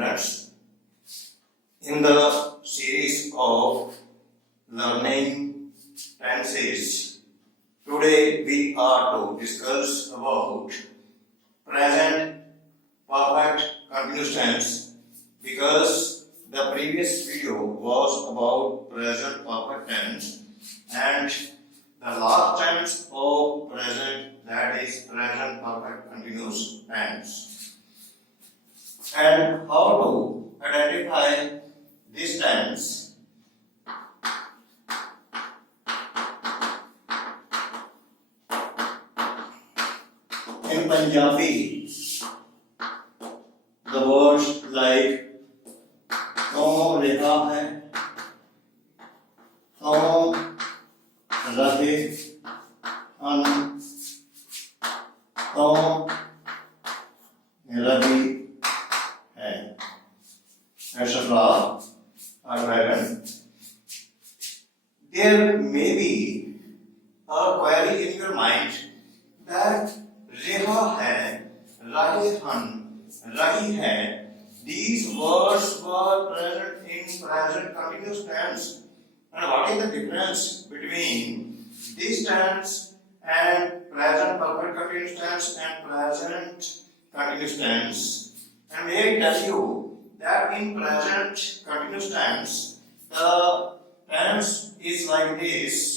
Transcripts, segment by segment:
students. In the series of learning tenses, today we are to discuss about present perfect continuous tense, because the previous video was about present perfect tense and the last tense of present, that is present perfect continuous tense. And how to identify this tense? In Punjabi, the words like "तो लिखा है", "तो रहे अन", "तो रही है", etc. are present. There may be a query in your mind that "reha hai", "rahe han", "rahi hai", these words were present in present continuous tense. And what is the difference between this tense and present perfect continuous tense and present continuous tense? And may I tell you that in present continuous tense, the tense is like this: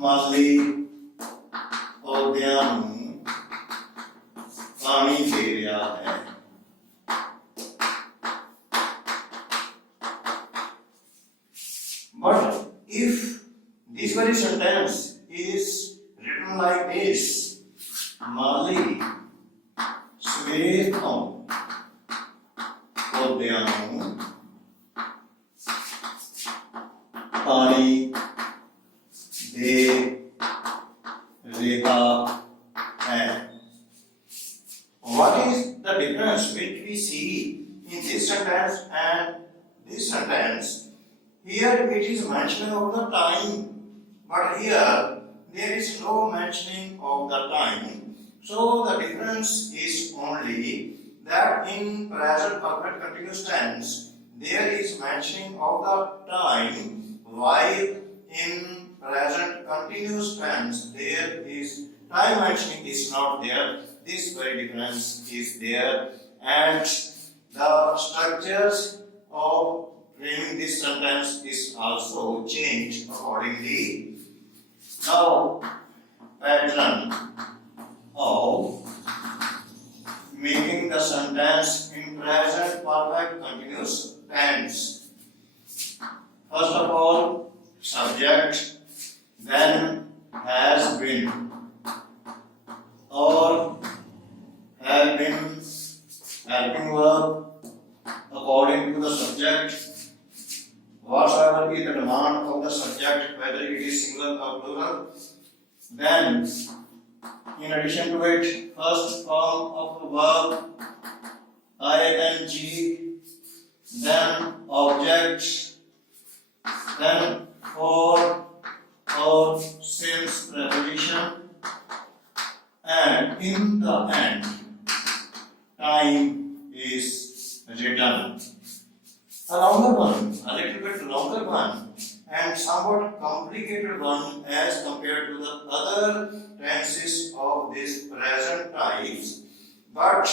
माली पौधਿਆਂ ਨੂੰ ਪਾਣੀ ਦੇ ਰਿਹਾ ਹੈ। But if this very sentence is written like this: ਮਾਲੀ ਸਵੇਰ ਤੋਂ ਪੌਦਿਆਂ ਨੂੰ ਪਾਣੀ ਦੇ ਰਿਹਾ ਹੈ. What is the difference which we see in this sentence and this sentence? Here it is mentioning of the time, but here there is no mentioning of the time. So the difference is only that in present perfect continuous tense there is mentioning of the time, while in present continuous tense there is time mentioning is not there. This very difference is there, and the structures of framing this sentence is also changed accordingly. Now, pattern of making the sentence in present perfect continuous tense. First of all, subject, then has been or have been, helping verb according to the subject, whatsoever is the demand of the subject, whether it is singular or plural. Then, in addition to it, first form of the verb ing, then object, then for or since preposition, and in the end, time is written. A longer one, a little bit longer one, and somewhat complicated one as compared to the other tenses of this present types. But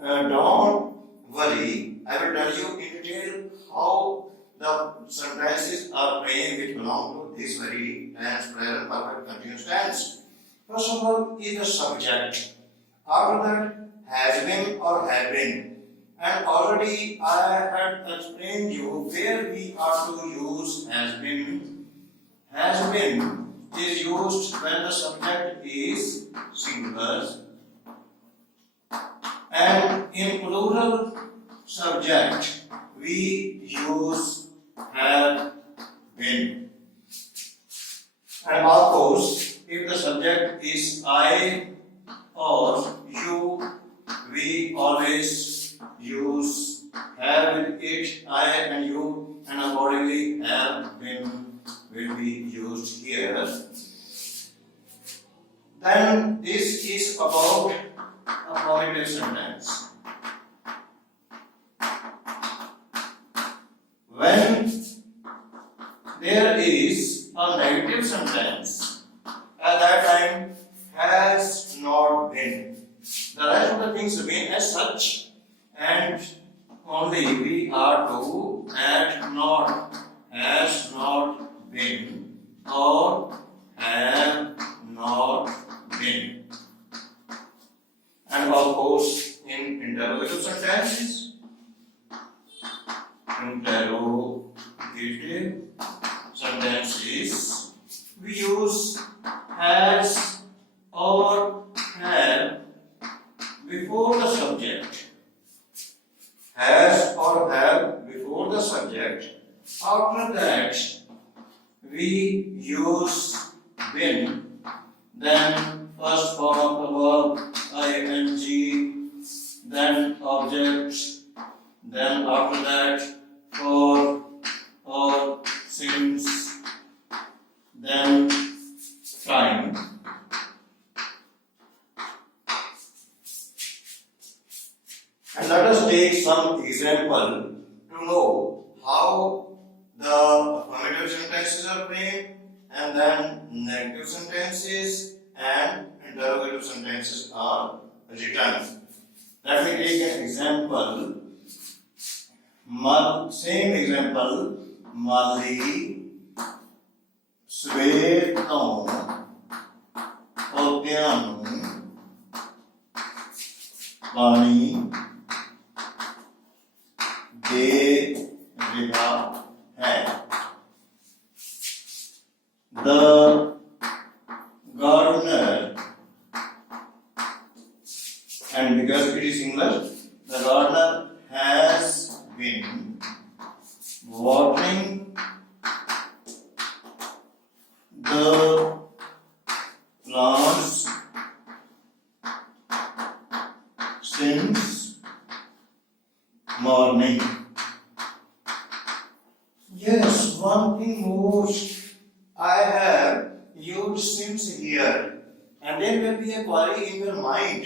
don't worry, I will tell you in detail how the sentences are framed which belong to this very tense, present perfect continuous tense. First of all is the subject. After that, has been or have been. And already I had explained you where we are to use has been. Has been is used when the subject is singular. And in plural subject, we use have been. And of course, if the subject is I or you, we always use have with it, I and you, and accordingly have been will be used here. Then this is about a positive sentence. when there is a negative sentence, at that time has not been. The rest of the things remain as such, and only we are to add not, has not been or have not been. And of course, in interrogative sentences, we use has or have before the subject. Has or have before the subject. After that, we use been. Then first form of the verb ing, then object, then after that for or since, then time. And let us take some example to know how the affirmative sentences are framed, and then negative sentences and interrogative sentences are written. Let me take an example. Same example. ਮਾਲੀ ਸਵੇਰ ਤੋਂ ਪੌਦਿਆਂ ਨੂੰ ਪਾਣੀ ਦੇ ਰਿਹਾ ਹੈ. The gardener, and because it is singular, the gardener has been watering the plants since morning. Yes, one thing more. I have used since here, and there will be a query in your mind.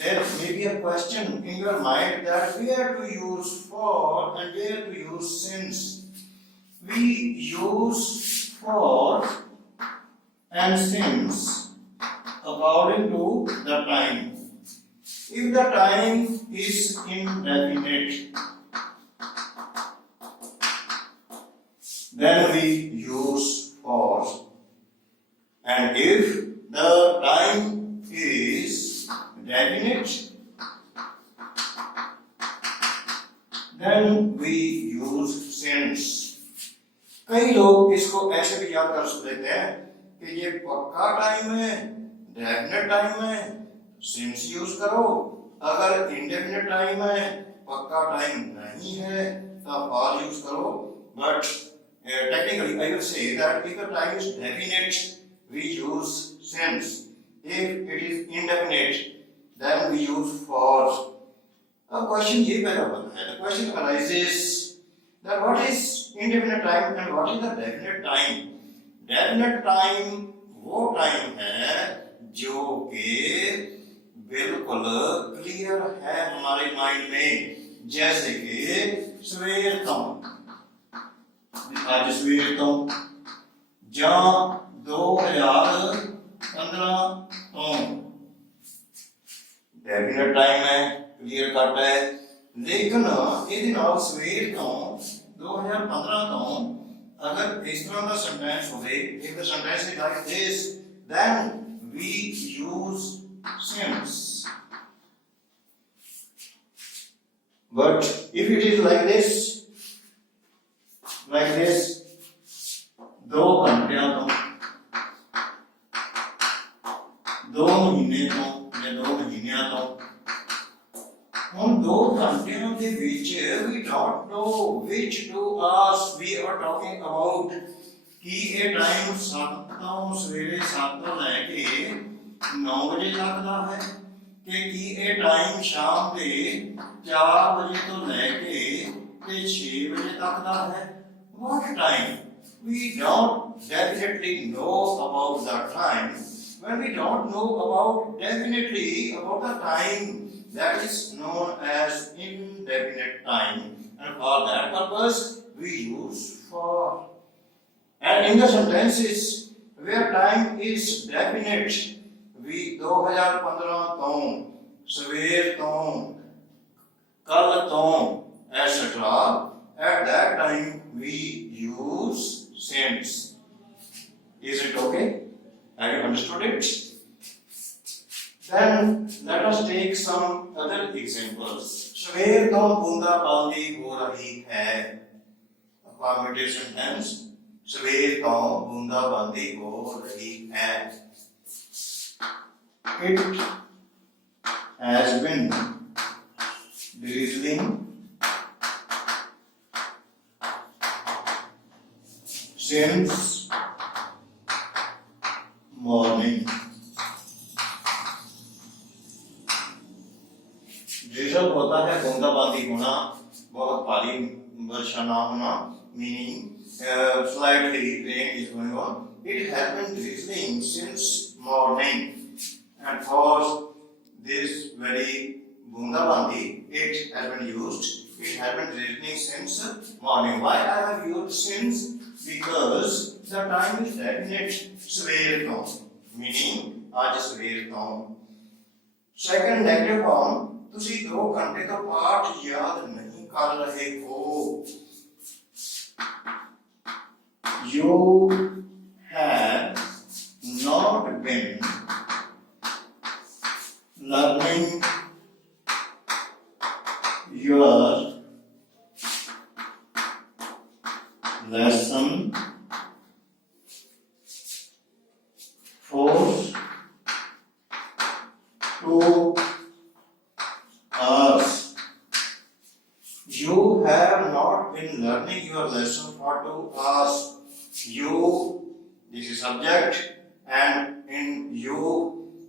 There may be a question in your mind that where to use for and where to use since. We use for and since according to the time. If the time is indefinite, then we use for. And if the time is definite, then we use since. कई लोग इसको ऐसे भी याद कर लेते हैं कि ये पक्का टाइम है, डेफिनेट टाइम है, सिंस यूज करो. अगर इंडेफिनेट टाइम है, पक्का टाइम नहीं है, तब फॉर यूज करो. But technically I will say that if the time is definite, we use since. If it is indefinite, then we use for. अब क्वेश्चन ये पैदा होता है. The question arises that what is indefinite time and what is the definite time? Definite time वो time है जो कि बिल्कुल क्लियर है हमारे माइंड में. जैसे कि सवेर तो, आज सवेर तो, ਜਾਂ 2015 ਤੋਂ. डेफिनेट टाइम है, क्लियर कट है. लेकिन ਇਹਦੇ ਨਾਲ ਸਵੇਰ ਤੋਂ 2015 ਤੋਂ अगर इस तरह का सेंटेंस होवे, if the sentence is like this, then we use since. But if it is like this, 2 घंटिया तो, 2 महीने तो या 2 महीनिया तो, हम 2 घंटियों के बीच we don't know which to us we are talking about. कि ये टाइम 7 ਤੋਂ ਸਵੇਰੇ 7 ਤੋਂ ਲੈ ਕੇ 9 ਵਜੇ ਤੱਕ ਦਾ ਹੈ कि ये टाइम शाम के 4 बजे तो लेके 6 बजे तक का है. What time? We don't definitely know about the time. When we don't know about definitely about the time, that is known as indefinite time. And for that purpose we use for. And in the sentences where time is definite, we 2015 ਤੋਂ, ਸਵੇਰ ਤੋਂ, ਕੱਲ ਤੋਂ, etc. At that time we use since. Is it okay? Have you understood it? Then let us take some other examples. ਸਵੇਰ ਤੋਂ ਬੂੰਦਾਬਾਂਦੀ ਹੋ ਰਹੀ ਹੈ. Affirmative sentence. ਸਵੇਰ ਤੋਂ ਬੂੰਦਾਬਾਂਦੀ ਹੋ ਰਹੀ ਹੈ. It has been drizzling since morning. drizzle होता है बूंदाबांदी होना, बहुत भारी वर्षा ना होना, meaning slightly rain is going on. It has been drizzling since morning, and for this very bundabandi, it has been used. It has been drizzling since morning. Why I have used since? Because the time is definite. सवेर ਤੋਂ, meaning आज सवेर ਤੋਂ. Second negative form, ਤੁਸੀਂ 2 ਘੰਟੇ ਤੋਂ ਪਾਠ ਯਾਦ ਨਹੀਂ ਕਰ ਰਹੇ ਹੋ. You have not been learning your lesson for 2 hours. You have not been learning your lesson for 2 hours. You, this is subject, and in you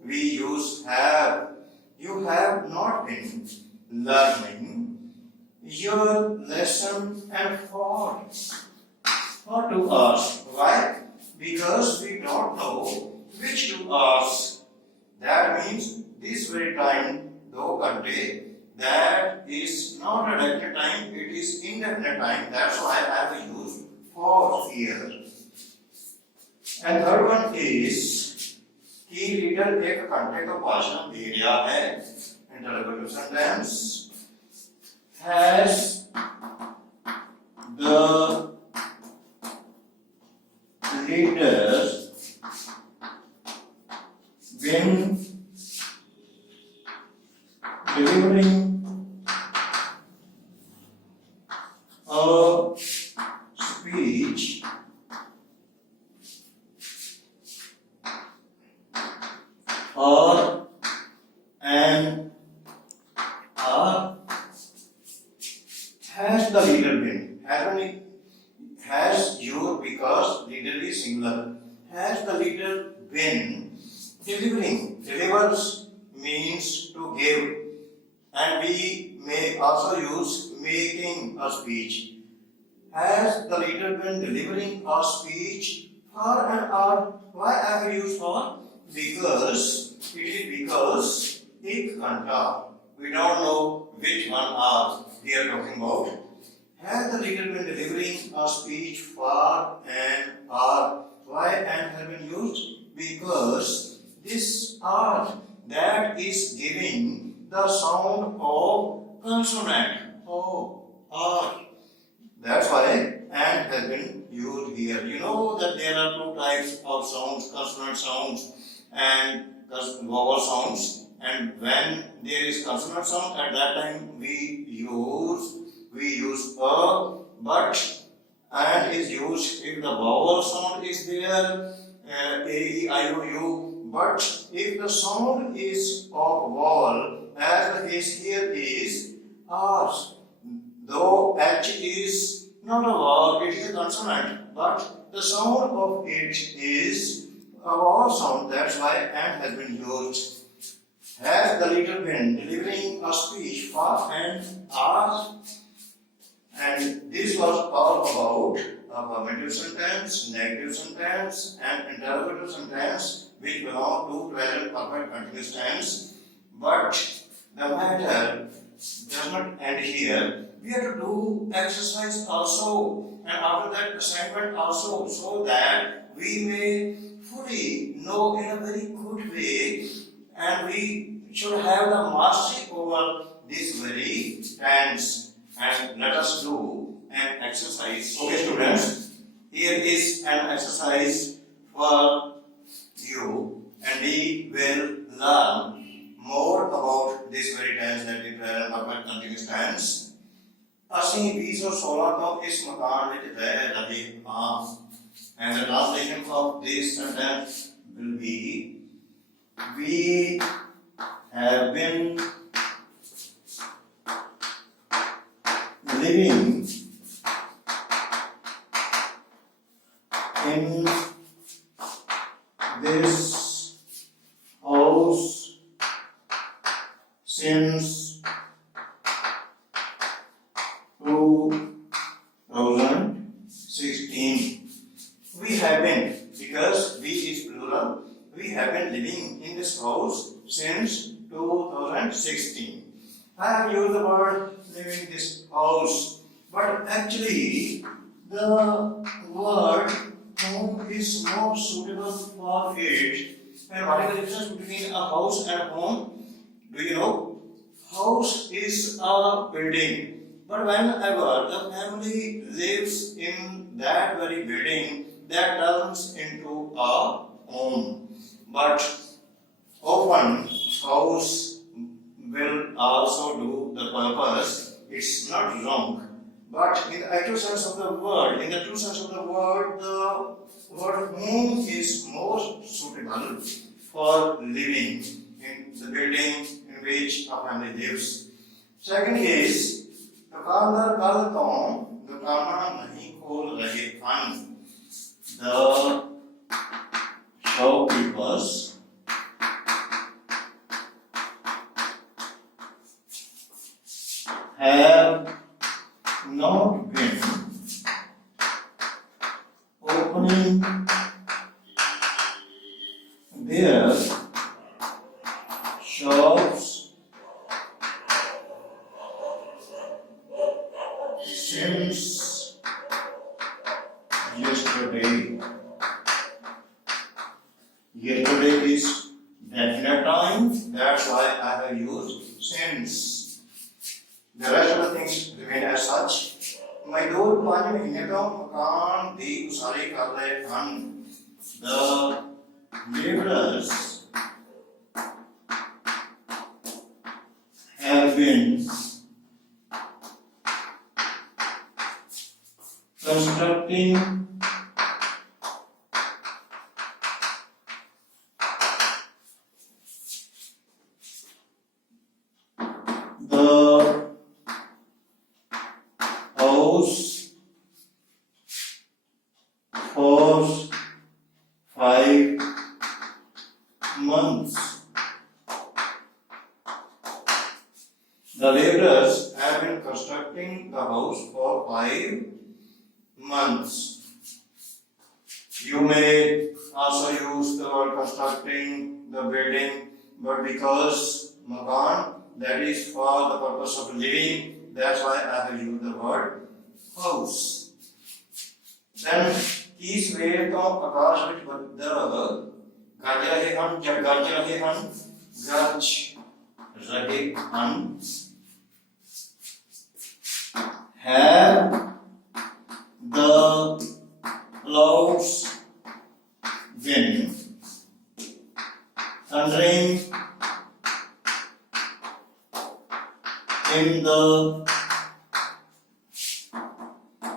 we use have. You have not been learning your lesson and for 2 hours. Why? Because we don't know which 2 hours. That means this very time, 2 घंटे, that is not a definite time, it is indefinite time. That's why I have used for here. And third one is कि reader 1 घंटे का भाषण दे रहा है. Interrogative sentence. Has the reader been delivering a speech or an has the reader been? Has your, because reader is singular. Has the reader been delivering? Delivers means to give, and we may also use making a speech. Has the reader been delivering a speech for an hour? Why I have used for? Because it is because 1 घंटा. We don't know which 1 hour we are talking about. Has the reader been delivering a speech for an hour? Why and have been used? Because this hour that is giving the sound of consonant. That's why and has been used here. You know that there are 2 types of sounds, consonant sounds and vowel sounds. And when there is consonant sound, at that time we use a, but and is used if the vowel sound is there, a, e, I, o, u. But if the sound is of vowel, as the case here is ours, though h is not a vowel, it is a consonant, but the sound of it is a vowel sound. That's why and has been used. Has the reader been delivering a speech for an hour? And this was all about affirmative sentence, negative sentence, and interrogative sentence, which belong to present perfect continuous tense. But the matter does not end here. We have to do exercise also, and after that assignment also, so that we may fully know in a very good way, and we should have the mastery over this very tense. And let us do an exercise. Okay, students, here is an exercise for you, and we will learn more about this very tense, that is present perfect continuous tense. ਅਸੀਂ 2016 ਤੋਂ ਇਸ ਮਕਾਨ ਵਿੱਚ ਰਹਿ ਰਹੇ ਹਾਂ, and the translation of this sentence will be, we have been living in this house since 2016. We have been, because we is plural, we have been living in this house since 2016. I have used the word living in this house, but actually the word home is more suitable for it. And what is the difference between a house and a home? Do you know? House is a building. But whenever the family lives in that very building, that turns into a home. But often house will also do the purpose. It's not wrong. But in the actual sense of the word, in the true sense of the word home is more suitable for living in the building in which a family lives. Second is, दुकानदार कल तो दुकाना नहीं खोल रहे हैं. The shopkeepers have not been opening their shops since yesterday. Yesterday is definite time, that's why I have used since. The rest of the things remain as such. मजदूर 5 महीने तो मकान की उसारी कर रहे हैं. The laborers have been constructing the house for 5 months. The laborers have been constructing the house for 5 months. You may also use the word constructing the building, but because makan, that is for the purpose of living, that's why I have used the word house. Then इस वेळ तो आकाश ਵਿੱਚ ਬੱਦਲ ਗਰਜ ਰਹੇ ਹਨ, ਜਬ ਗਰਜ ਰਹੇ ਹਨ, ਗਰਜ ਰਹੇ ਹਨ. Have the clouds been thundering in the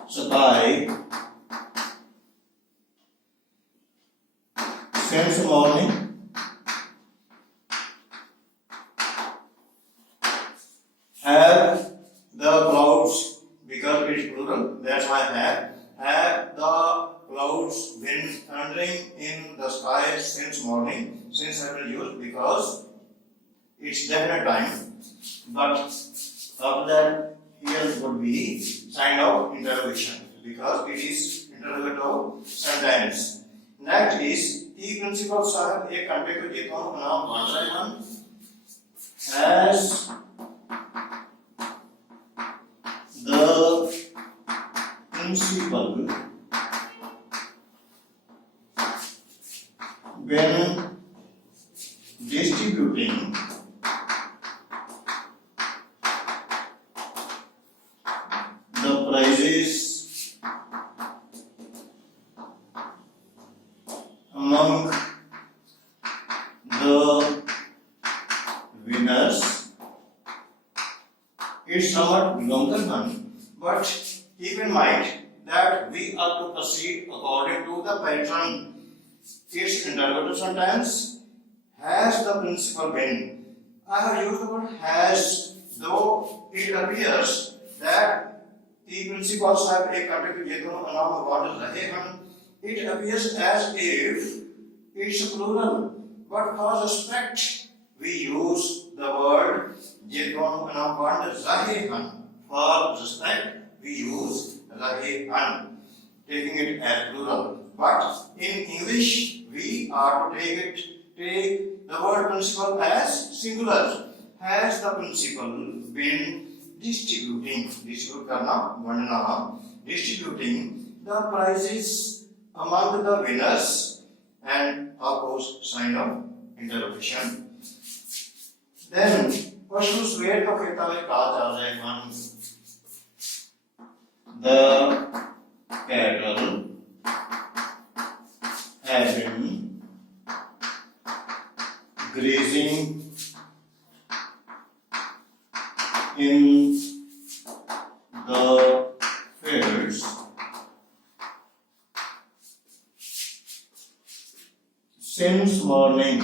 sky since morning? Have the clouds, because it is plural, that's why have the clouds been thundering in the sky since morning? Since I will use because it's definite time, but after that here would be sign of interrogation because it is interrogative sentence. Next is the principal साहब एक घंटे के वेतन नाम बांट रहे हैं. Has principle when distributing the prizes among the winners. It's somewhat longer one, but keep in mind that we are to proceed according to the pattern. Its interrogative sentence has the principal been. I have used the word has, though it appears that the principals have a contributed it appears as if it's plural, but for respect we use the word for respect we use taking it as plural. But in English we are to take the word principal as singular. Has the principal been distributing the prizes among the winners, and of course sign of interrogation. Then question swear का फिर तब कहा जा रहा है the cattle have been grazing in the fields since morning.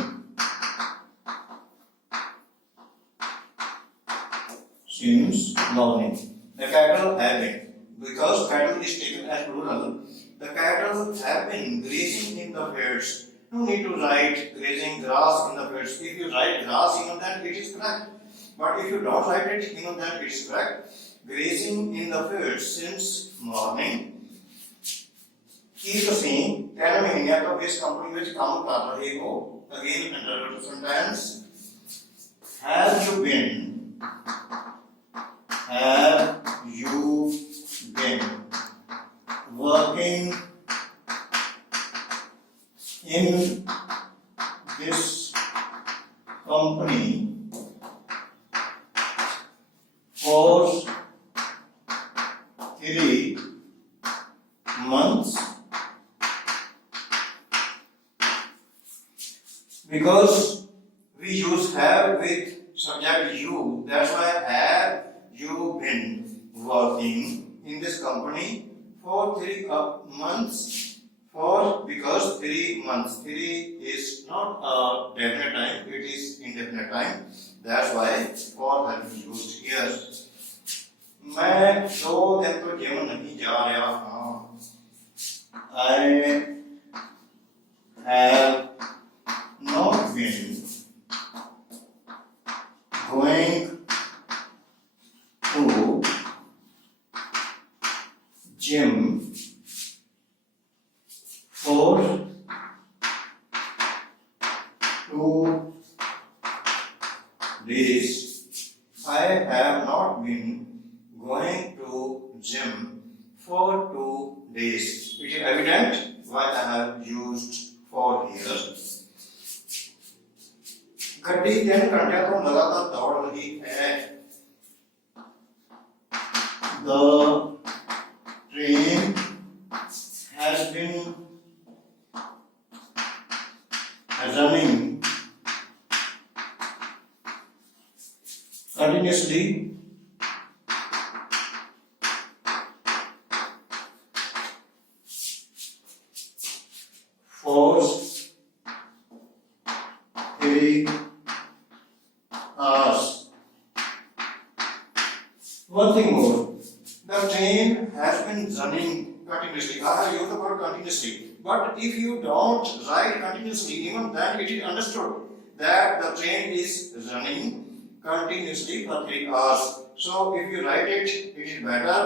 Since morning. The cattle have been, because cattle is taken as plural, the cattle have been grazing in the fields. No need to write grazing grass in the fields. If you write grass, then it is correct. But if you don't write it, then it is correct. Grazing in the fields since morning. ਕੀ ਤੁਸੀਂ ਕਹਿ ਮਹੀਨਿਆਂ ਤੋਂ ਇਸ company ਵਿੱਚ ਕੰਮ ਕਰ ਰਹੇ ਹੋ? Again, interrogative sentence. Have you been working in this company for 3 months? Because we use have with subject you, that's why have you been working in this company for 3 months? Because 3 months, 3 is not a definite time, it is indefinite time. That's why for have been used here. मैं 2 दिन तो gym नहीं जा रहा हूँ. I have not been going to gym for 2 days. I have not been going to gym for 2 days. It is evident why I have used for here. ਗੱਡੀ 3 ਘੰਟਿਆਂ ਤੋਂ ਲਗਾਤਾਰ ਦੌੜ ਰਹੀ ਹੈ. The train has been running continuously for 3 hours. One thing more, the train has been running continuously. I have used the word continuously, but if you don't write continuously, even then it is understood that the train is running continuously for 3 hours. So if you write it, it is better.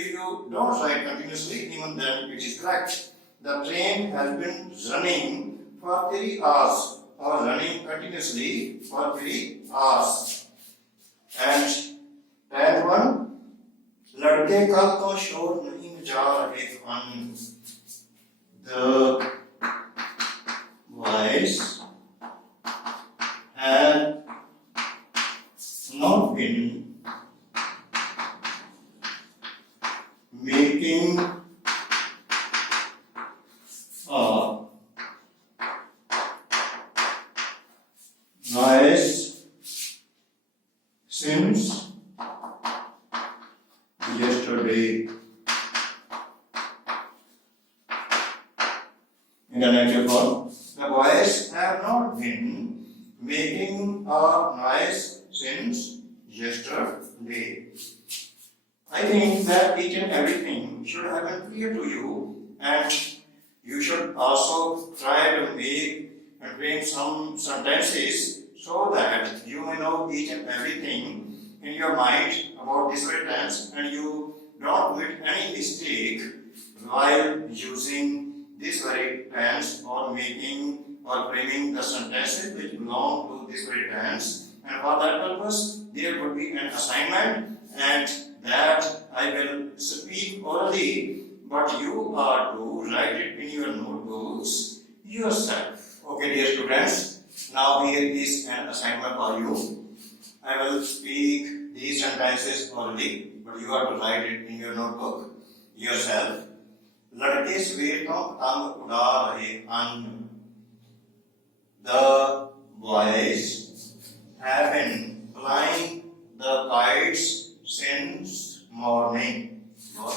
If you don't write continuously, even then it is correct. The train has been running for 3 hours or running continuously for 3 hours. And 10th one, लड़के का तो शोर नहीं जा रहे हैं. The voice had not been making a noise since yesterday. In the negative form, the boys have not been making a noise since yesterday. I think that each and everything should have been clear to you, and you should also try to make and bring some sentences so that you may know each and everything in your mind about this very tense, and you don't make any mistake while using this very tense or making or framing the sentences which belong to this very tense. And for that purpose, there would be an assignment, and that I will speak orally, but you are to write it in your notebooks yourself. Okay, dear students, now here is an assignment for you. I will speak these sentences orally, but you are to write it in your notebook yourself. लड़के सवेर तो पतंग उड़ा रहे हैं. The boys have been flying the kites since morning.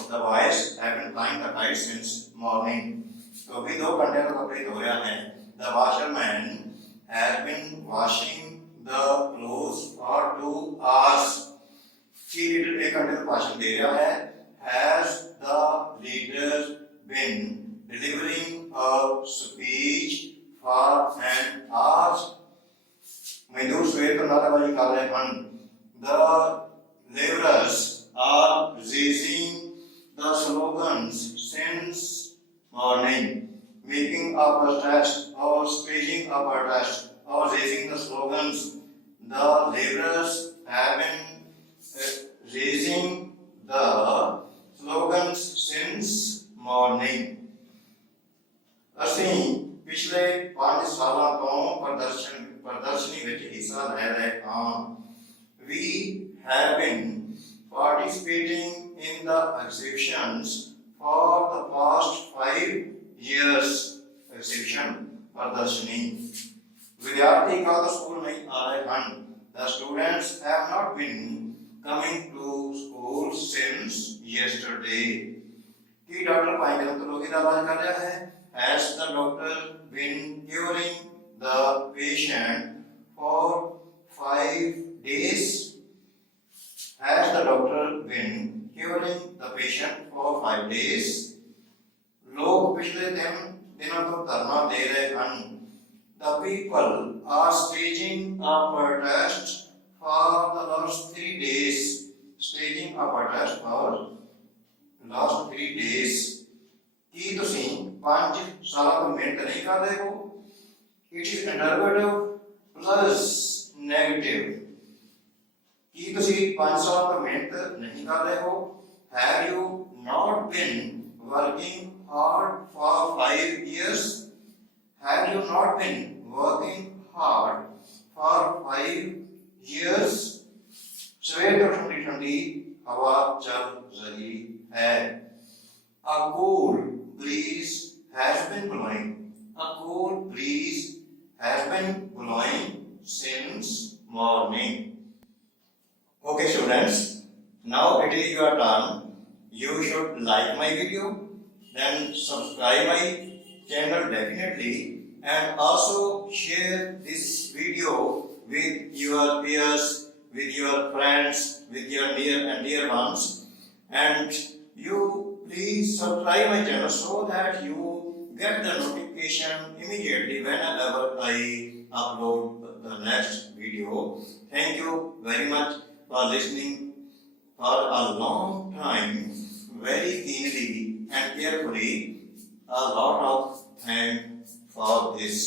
The boys have been flying the kites since morning. तो अभी 2 घंटे में कपड़े धो रहा है. The washerman has been washing the clothes for 2 hours. He did 1 घंटे में भाषण दे रहा है. Has the leader been delivering a speech for an hour? मजदूर सवेर को नाराबाजी कर रहे हैं. The laborers are raising the slogans since morning, making a protest or staging a protest or raising the slogans. The laborers have been raising the slogans since morning. ਅਸੀਂ ਪਿਛਲੇ 5 ਸਾਲਾਂ ਤੋਂ ਪ੍ਰਦਰਸ਼ਨੀ ਵਿੱਚ ਹਿੱਸਾ ਲੈ ਰਹੇ ਹਾਂ. We have been participating in the exhibitions for the past 5 years. Exhibition प्रदर्शनी. विद्यार्थी का तो स्कूल नहीं आ रहे हैं. The students have not been coming to school since yesterday. कि डॉक्टर पाएंगे तो रोगी का इलाज कर रहा है. Has the doctor been curing the patient for 5 days? Has the doctor been curing the patient for 5 days? लोग पिछले दिनों तो धरना दे रहे हैं. The people are staging a protest for the last 3 days. Staging a protest for last 3 days. ਕੀ ਤੁਸੀਂ 5 ਸਾਲਾਂ ਤੋਂ ਮਿਹਨਤ ਨਹੀਂ ਕਰ ਰਹੇ ਹੋ? It is interrogative plus negative. ਕੀ ਤੁਸੀਂ 5 ਸਾਲ ਤੋਂ ਮਿਹਨਤ ਨਹੀਂ ਕਰ ਰਹੇ ਹੋ? Have you not been working hard for 5 years? Have you not been working hard for 5 years? सवेर तो ठंडी ठंडी हवा चल रही है. A cool breeze has been blowing. A cool breeze has been blowing since morning. Okay, students. Now it is your turn. You should like my video, then subscribe my channel definitely, and also share this video with your peers, with your friends, with your near and dear ones, and you please subscribe my channel so that you get the notification immediately whenever I upload the next video. Thank you very much for listening for a long time, very keenly and carefully. A lot of thanks for this.